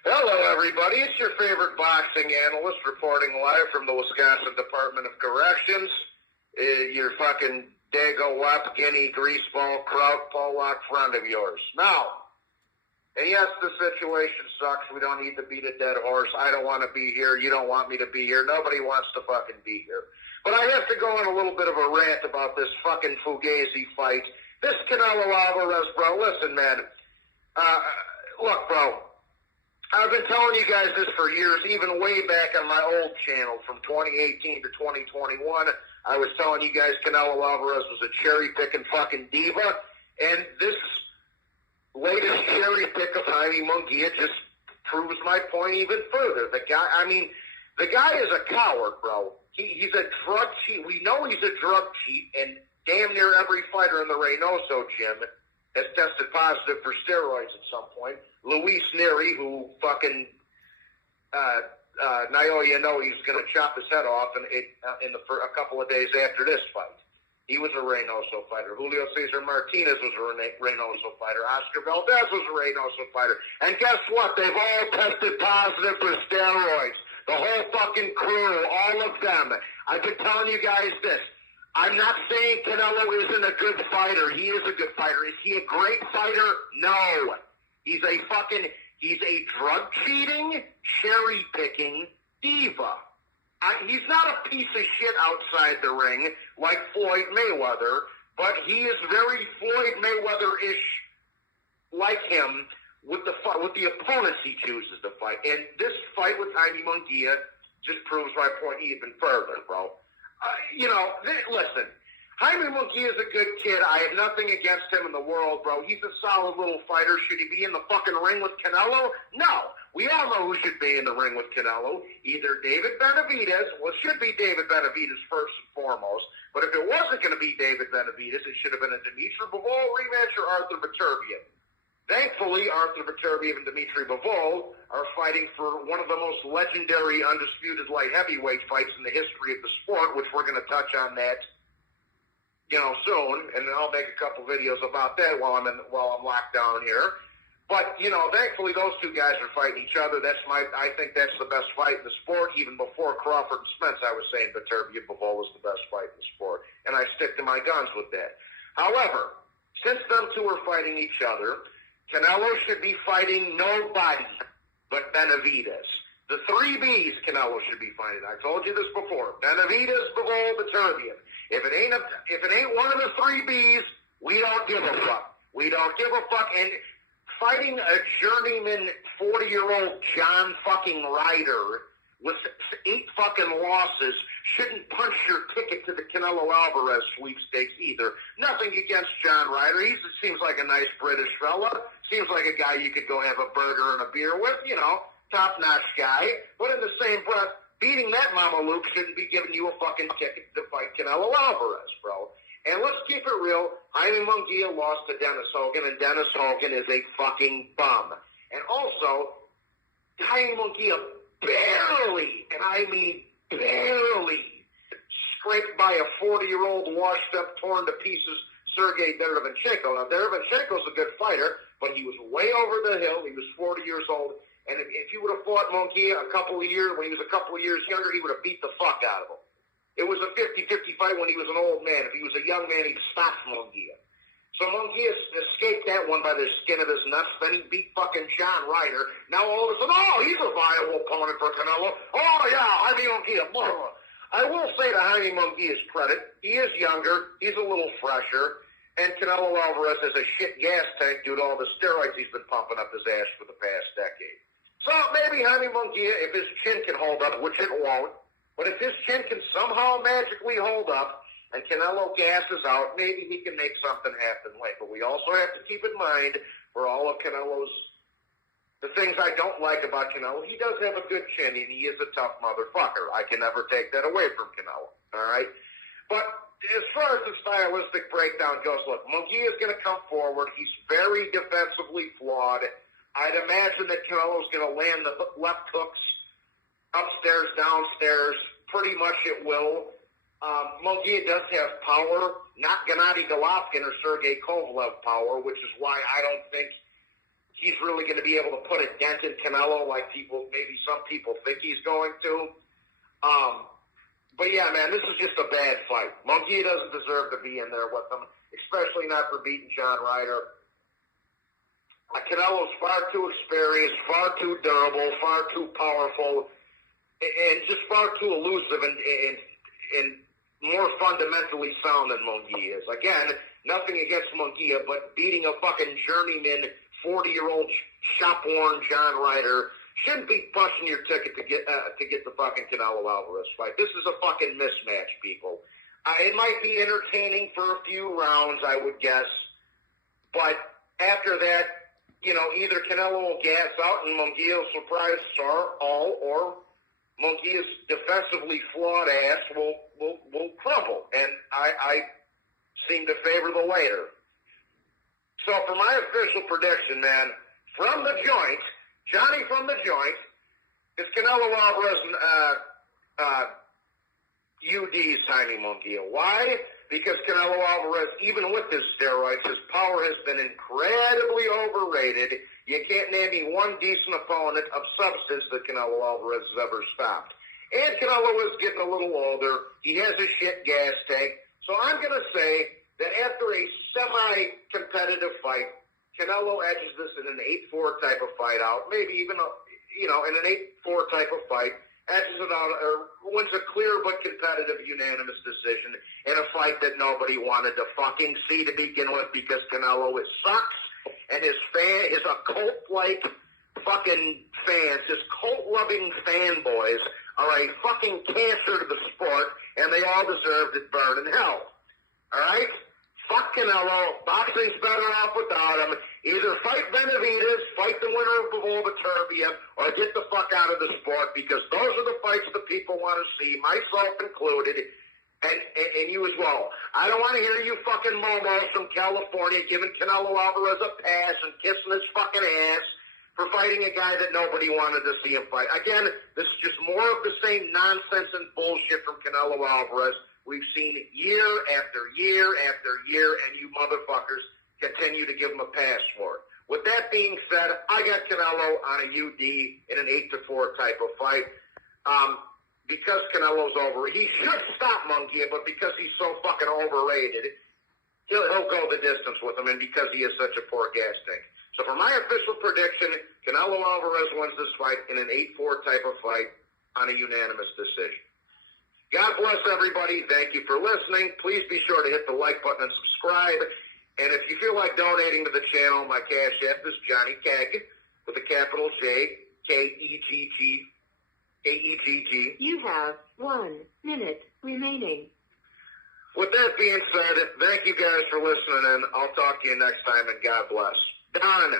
Hello, everybody. It's your favorite boxing analyst reporting live from the Wisconsin Department of Corrections. Your fucking Dago Wap, Guinea, Greaseball, Kraut, Pollock friend of yours. Now, and yes, the situation sucks. We don't need to beat a dead horse. I don't want to be here. You don't want me to be here. Nobody wants to fucking be here. But I have to go on a little bit of a rant about this fucking Fugazi fight. This Canelo Alvarez, bro. Listen, man. Look, bro. I've been telling you guys this for years, even way back on my old channel from 2018 to 2021. I was telling you guys Canelo Alvarez was a cherry-picking fucking diva, and this latest cherry-pick of Jaime Mungia just proves my point even further. The guy is a coward, bro. He's a drug cheat. We know he's a drug cheat, and damn near every fighter in the Reynoso gym has tested positive for steroids at some point. Luis Neri, who fucking Naoya know he's going to chop his head off for a couple of days after this fight. He was a Reynoso fighter. Julio Cesar Martinez was a Reynoso fighter. Oscar Valdez was a Reynoso fighter. And guess what? They've all tested positive for steroids. The whole fucking crew, all of them. I've been telling you guys this. I'm not saying Canelo isn't a good fighter. He is a good fighter. Is he a great fighter? No. He's a drug-cheating, cherry-picking diva. He's not a piece of shit outside the ring like Floyd Mayweather, but he is very Floyd Mayweather-ish like him with the opponents he chooses to fight. And this fight with Jaime Mungia just proves my point even further, bro. Listen, Jaime Mungia is a good kid. I have nothing against him in the world, bro. He's a solid little fighter. Should he be in the fucking ring with Canelo? No. We all know who should be in the ring with Canelo. Either David Benavidez. Well, it should be David Benavidez first and foremost. But if it wasn't going to be David Benavidez, it should have been a Dimitri Bivol rematch or Arthur Beterbiev. Thankfully, Arthur Beterbiev and Dimitri Bivol are fighting for one of the most legendary undisputed light heavyweight fights in the history of the sport, which we're going to touch on that, soon, and then I'll make a couple videos about that while I'm locked down here. But thankfully those two guys are fighting each other. I think that's the best fight in the sport. Even before Crawford and Spence, I was saying Beterbiev Bivol was the best fight in the sport, and I stick to my guns with that. However, since them two are fighting each other, Canelo should be fighting nobody but Benavidez. The three Bs Canelo should be fighting. I told you this before. Benavidez, Bivol, Beterbiev. If it ain't one of the three Bs, we don't give a fuck. We don't give a fuck. And fighting a journeyman 40-year-old John fucking Ryder with 8 fucking losses shouldn't punch your ticket to the Canelo Alvarez sweepstakes either. Nothing against John Ryder. He seems like a nice British fella. Seems like a guy you could go have a burger and a beer with, top-notch guy. But in the same breath, beating that Mama Luke shouldn't be giving you a fucking ticket to fight Canelo Alvarez, bro. And let's keep it real. Jaime Mungia lost to Dennis Hogan, and Dennis Hogan is a fucking bum. And also, Jaime Mungia barely, and I mean barely, scraped by a 40-year-old washed-up, torn-to-pieces Sergey Derevyanchenko. Now, Derevyanchenko's a good fighter, but he was way over the hill. He was 40 years old. And if you would have fought Mungia when he was a couple of years younger, he would have beat the fuck out of him. It was a 50-50 fight when he was an old man. If he was a young man, he'd stop Mungia. So Mungia escaped that one by the skin of his nuts. Then he beat fucking John Ryder. Now all of a sudden, he's a viable opponent for Canelo. Oh, yeah, Jaime Mungia. I will say to Jaime Mungia's credit, he is younger. He's a little fresher. And Canelo Alvarez has a shit gas tank due to all the steroids he's been pumping up his ass for the past decade. So maybe Jaime Mungia, if his chin can hold up, which it won't, but if his chin can somehow magically hold up and Canelo gasses out, maybe he can make something happen late. But we also have to keep in mind, for all of the things I don't like about Canelo, he does have a good chin, and he is a tough motherfucker. I can never take that away from Canelo, all right? But as far as the stylistic breakdown goes, look, Mungia is going to come forward. He's very defensively flawed. I'd imagine that Canelo's going to land the left hooks upstairs, downstairs. Pretty much it will. Mungia does have power, not Gennady Golovkin or Sergey Kovalev power, which is why I don't think he's really going to be able to put a dent in Canelo like maybe some people think he's going to. But yeah, man, this is just a bad fight. Mungia doesn't deserve to be in there with them, especially not for beating John Ryder. Canelo's far too experienced, far too durable, far too powerful, and just far too elusive and more fundamentally sound than Mungia is. Again, nothing against Mungia, but beating a fucking journeyman, 40-year-old shop-worn John Ryder shouldn't be pushing your ticket to get the fucking Canelo Alvarez fight. This is a fucking mismatch, people. It might be entertaining for a few rounds, I would guess, but after that, either Canelo will gas out and Mungia will surprise all, or Mungia's defensively flawed ass will crumble, and I seem to favor the later. So for my official prediction, man, from the joint, Johnny from the joint, is Canelo Alvarez UD's Jaime Mungia. Why? Because Canelo Alvarez, even with his steroids, his power has been incredibly overrated. You can't name me one decent opponent of substance that Canelo Alvarez has ever stopped. And Canelo is getting a little older. He has a shit gas tank. So I'm going to say that after a semi-competitive fight, Canelo edges this in an 8-4 type of fight out, maybe even, in an 8-4 type of fight, edges it out, or wins a clear but competitive unanimous decision in a fight that nobody wanted to fucking see to begin with because Canelo sucks, and his occult-like fucking fans, his cult-loving fanboys are a fucking cancer to the sport, and they all deserve to burn in hell. All right? Fuck Canelo. Boxing's better off without him. Either fight Benavidez, fight the winner of Viturbia, or get the fuck out of the sport, because those are the fights the people want to see, myself included, and you as well. I don't want to hear you fucking momos from California giving Canelo Alvarez a pass and kissing his fucking ass for fighting a guy that nobody wanted to see him fight. Again, this is just more of the same nonsense and bullshit from Canelo Alvarez we've seen year after year after year, and you motherfuckers continue to give him a pass for it. With that being said, I got Canelo on a UD in an 8-4 type of fight. Because Canelo's he should stop Mungia, but because he's so fucking overrated, he'll go the distance with him, and because he is such a poor gas tank. So for my official prediction, Canelo Alvarez wins this fight in an 8-4 type of fight on a unanimous decision. God bless everybody. Thank you for listening. Please be sure to hit the like button and subscribe. And if you feel like donating to the channel, my cash app is Johnny Keg with a capital J, K-E-G-G, K-E-G-G. You have 1 minute remaining. With that being said, thank you guys for listening, and I'll talk to you next time, and God bless. Done.